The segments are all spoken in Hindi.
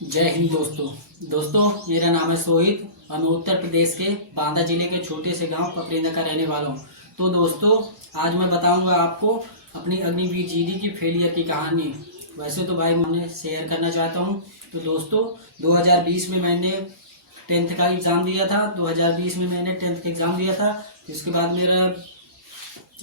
जय हिंद दोस्तों मेरा नाम है सोहित और मैं उत्तर प्रदेश के बांदा जिले के छोटे से गांव कपरेंदा का रहने वाला हूं। तो दोस्तों आज मैं बताऊंगा आपको अपनी अग्निवीर जीडी की फेलियर की कहानी। वैसे तो भाई मैं शेयर करना चाहता हूं। तो दोस्तों 2020 में मैंने 10th का एग्ज़ाम दिया था। 2020 में मैंने 10th का एग्ज़ाम दिया था। इसके बाद मेरा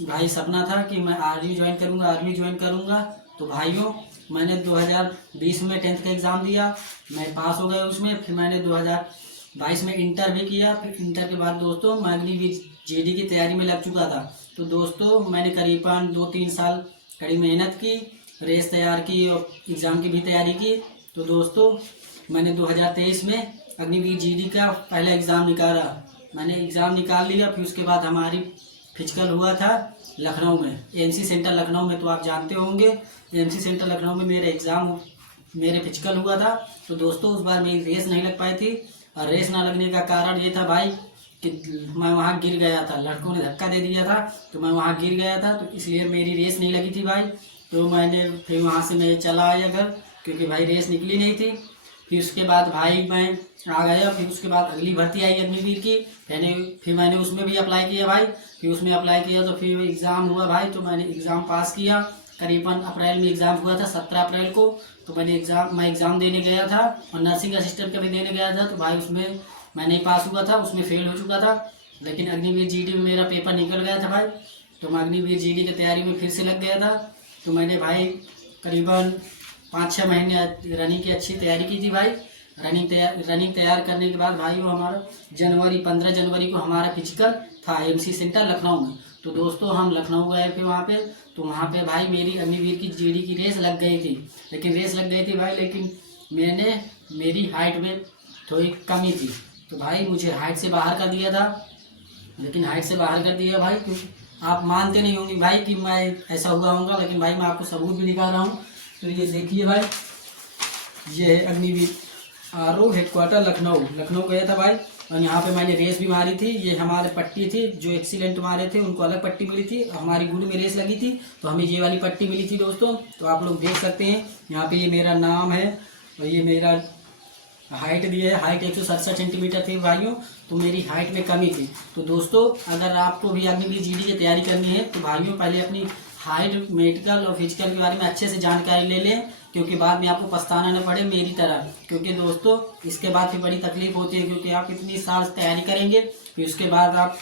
भाई सपना था कि मैं आर्मी ज्वाइन करूंगा। तो भाइयों मैंने 2020 में 10th का एग्ज़ाम दिया, मैं पास हो गया उसमें। फिर मैंने 2022 में इंटर भी किया। फिर इंटर के बाद दोस्तों मैं अग्निवीर जीडी की तैयारी में लग चुका था। तो दोस्तों मैंने करीबन 2-3 साल कड़ी मेहनत की, रेस तैयार की और एग्ज़ाम की भी तैयारी की। तो दोस्तों मैंने 2023 में अग्निवीर जीडी का पहला एग्ज़ाम निकाला। मैंने एग्ज़ाम निकाल लिया। फिर उसके बाद हमारी फिजिकल हुआ था लखनऊ में, एमसी सेंटर लखनऊ में। तो आप जानते होंगे एमसी सेंटर लखनऊ में मेरे फिजिकल हुआ था। तो दोस्तों उस बार मेरी रेस नहीं लग पाई थी। और रेस ना लगने का कारण ये था भाई कि मैं वहाँ गिर गया था, लड़कों ने धक्का दे दिया था तो मैं वहाँ गिर गया था। तो इसलिए मेरी रेस नहीं लगी थी भाई। तो मैंने फिर वहाँ से मैं चला आया घर, क्योंकि भाई रेस निकली नहीं थी। फिर उसके बाद भाई मैं आ गया। फिर उसके बाद अगली भर्ती आई अग्निवीर की। फिर मैंने उसमें भी अप्लाई किया भाई। फिर उसमें अप्लाई किया तो फिर एग्ज़ाम हुआ भाई। तो मैंने एग्ज़ाम पास किया। करीबन अप्रैल में एग्ज़ाम हुआ था, 17 अप्रैल को। तो मैं एग्ज़ाम देने गया था और नर्सिंग असिस्टेंट का भी देने गया था। तो भाई उसमें मैं नहीं पास हुआ था, उसमें फेल हो चुका था। लेकिन अग्निवीर जीडी में मेरा पेपर निकल गया था भाई। तो मैं अग्निवीर जीडी की तैयारी में फिर से लग गया था। तो मैंने भाई करीबन 5-6 महीने रनिंग की अच्छी तैयारी की थी भाई। रनिंग तैयार करने के बाद भाई वो हमारा 15 जनवरी को हमारा फिजिकल था एमसी सेंटर लखनऊ में। तो दोस्तों हम लखनऊ गए फिर वहाँ पे। तो वहाँ पे भाई मेरी अग्निवीर की जीडी की रेस लग गई थी। लेकिन मेरी हाइट में थोड़ी कमी थी। तो भाई मुझे हाइट से बाहर कर दिया था। भाई, क्योंकि आप मानते नहीं होंगे भाई कि मैं ऐसा हुआ होगा। लेकिन भाई मैं आपको सबूत भी दिखा रहा हूँ। तो ये देखिए भाई, ये है अग्निवीर आरओ हेडक्वार्टर लखनऊ गया था भाई। और यहाँ पे मैंने रेस भी मारी थी। ये हमारे पट्टी थी, जो एक्सीलेंट मारे थे उनको अलग पट्टी मिली थी। हमारी गुड़ में रेस लगी थी तो हमें ये वाली पट्टी मिली थी दोस्तों। तो आप लोग देख सकते हैं यहाँ पे ये मेरा नाम है और ये मेरा हाइट दी है। हाइट 167 सेंटीमीटर थी भाइयों। तो मेरी हाइट में कमी थी। तो दोस्तों अगर आपको भी अग्निवीर जीडी की तैयारी करनी है तो भाइयों पहले अपनी हाइट, मेडिकल और फिजिकल के बारे में अच्छे से जानकारी ले लें, क्योंकि बाद में आपको पछताना न पड़े मेरी तरह। क्योंकि दोस्तों इसके बाद फिर बड़ी तकलीफ होती है, क्योंकि आप इतनी साल तैयारी करेंगे फिर उसके बाद आप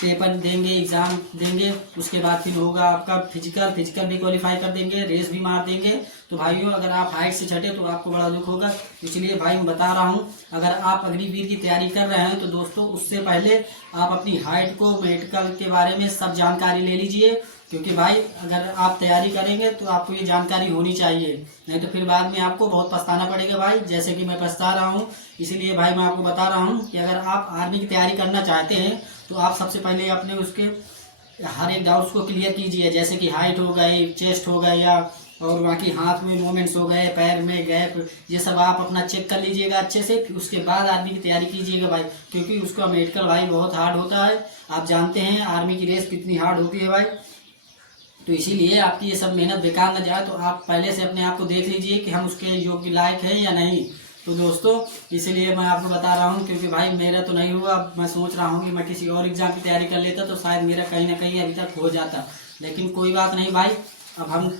पेपर देंगे, एग्ज़ाम देंगे। उसके बाद फिर होगा आपका फिजिकल भी क्वालिफाई कर देंगे, रेस भी मार देंगे। तो भाइयों अगर आप हाइट से छटे तो आपको बड़ा दुख होगा। इसलिए भाई मैं बता रहा हूँ, अगर आप अग्निवीर की तैयारी कर रहे हैं तो दोस्तों उससे पहले आप अपनी हाइट को, मेडिकल के बारे में सब जानकारी ले लीजिए। क्योंकि भाई अगर आप तैयारी करेंगे तो आपको ये जानकारी होनी चाहिए, नहीं तो फिर बाद में आपको बहुत पछताना पड़ेगा भाई, जैसे कि मैं पछता रहा हूँ। इसलिए भाई मैं आपको बता रहा हूँ कि अगर आप आर्मी की तैयारी करना चाहते हैं तो आप सबसे पहले अपने उसके हर एक डाउट्स को क्लियर कीजिए, जैसे कि हाइट हो गई, चेस्ट हो गया और बाकी हाथ में मूवमेंट्स हो गए, पैर में गैप, ये सब आप अपना चेक कर लीजिएगा अच्छे से। फिर उसके बाद आर्मी की तैयारी कीजिएगा भाई, क्योंकि उसका मेडिकल भाई बहुत हार्ड होता है। आप जानते हैं आर्मी की रेस कितनी हार्ड होती है भाई। तो इसीलिए आपकी ये सब मेहनत बेकार न जाए। तो आप पहले से अपने आप को देख लीजिए कि हम उसके योग्य लायक हैं या नहीं। तो दोस्तों इसलिए मैं आपको बता रहा हूँ, क्योंकि भाई मेरा तो नहीं हुआ। मैं सोच रहा हूँ कि मैं किसी और एग्जाम की तैयारी कर लेता तो शायद मेरा कहीं ना कहीं अभी तक हो जाता। लेकिन कोई बात नहीं भाई, अब हम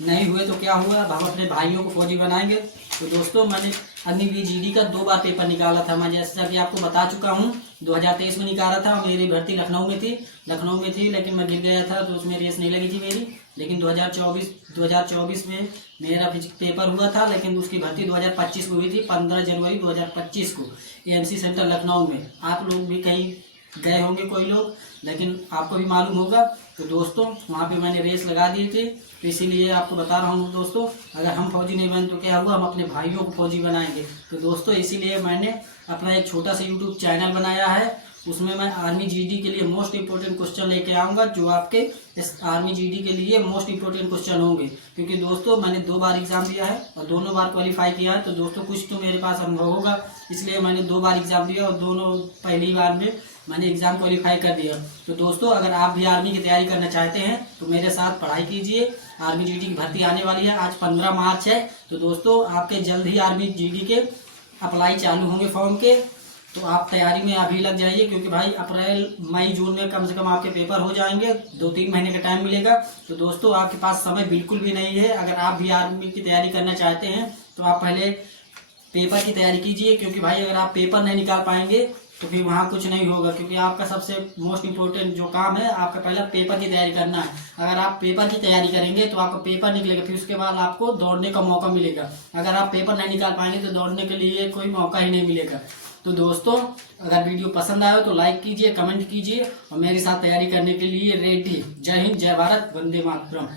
नहीं हुए तो क्या हुआ, अब हम अपने भाइयों को फौजी बनाएंगे। तो दोस्तों मैंने अग्निवीर जीडी का 2 बार पेपर निकाला था। मैं जैसा कि आपको बता चुका हूँ 2023 में निकाला था। मेरी भर्ती लखनऊ में थी लेकिन मैं गिर गया था तो उसमें रेस नहीं लगी थी मेरी। लेकिन 2024 में मेरा पेपर हुआ था, लेकिन उसकी भर्ती 2025 को हुई थी, 15 जनवरी 2025 को एमसी सेंटर लखनऊ में। आप लोग भी कहीं गए होंगे कोई लोग, लेकिन आपको भी मालूम होगा। तो दोस्तों वहाँ पे मैंने रेस लगा दी थी। तो इसीलिए आपको बता रहा हूँ दोस्तों, अगर हम फौजी नहीं बने तो क्या हुआ, हम अपने भाइयों को फौजी बनाएंगे। तो दोस्तों इसीलिए मैंने अपना एक छोटा सा यूट्यूब चैनल बनाया है। उसमें मैं आर्मी जीडी के लिए मोस्ट इंपॉर्टेंट क्वेश्चन लेके आऊँगा, जो आपके इस आर्मी जीडी के लिए मोस्ट इंपॉर्टेंट क्वेश्चन होंगे। क्योंकि दोस्तों मैंने 2 बार एग्जाम दिया है और दोनों बार क्वालिफाई किया है। तो दोस्तों कुछ तो मेरे पास अनुभव होगा, इसलिए मैंने 2 बार एग्जाम दिया और दोनों पहली बार में मैंने एग्जाम क्वालिफाई कर दिया। तो दोस्तों अगर आप भी आर्मी की तैयारी करना चाहते हैं तो मेरे साथ पढ़ाई कीजिए। आर्मी जीडी की भर्ती आने वाली है। आज 15 मार्च है, तो दोस्तों आपके जल्द ही आर्मी जीडी के अप्लाई चालू होंगे फॉर्म के। तो आप तैयारी में अभी लग जाइए, क्योंकि भाई अप्रैल मई जून में कम से कम आपके पेपर हो जाएंगे, 2-3 महीने का टाइम मिलेगा। तो दोस्तों आपके पास समय बिल्कुल भी नहीं है। अगर आप भी आर्मी की तैयारी करना चाहते हैं तो आप पहले पेपर की तैयारी कीजिए, क्योंकि भाई अगर आप पेपर नहीं निकाल पाएंगे तो फिर वहाँ कुछ नहीं होगा। क्योंकि आपका सबसे मोस्ट इम्पोर्टेंट जो काम है, आपका पहला पेपर की तैयारी करना है। अगर आप पेपर की तैयारी करेंगे तो आपका पेपर निकलेगा, फिर उसके बाद आपको दौड़ने का मौका मिलेगा। अगर आप पेपर नहीं निकाल पाएंगे तो दौड़ने के लिए कोई मौका ही नहीं मिलेगा। तो दोस्तों अगर वीडियो पसंद आए तो लाइक कीजिए, कमेंट कीजिए और मेरे साथ तैयारी करने के लिए रेडी। जय हिंद, जय भारत, वंदे मातरम।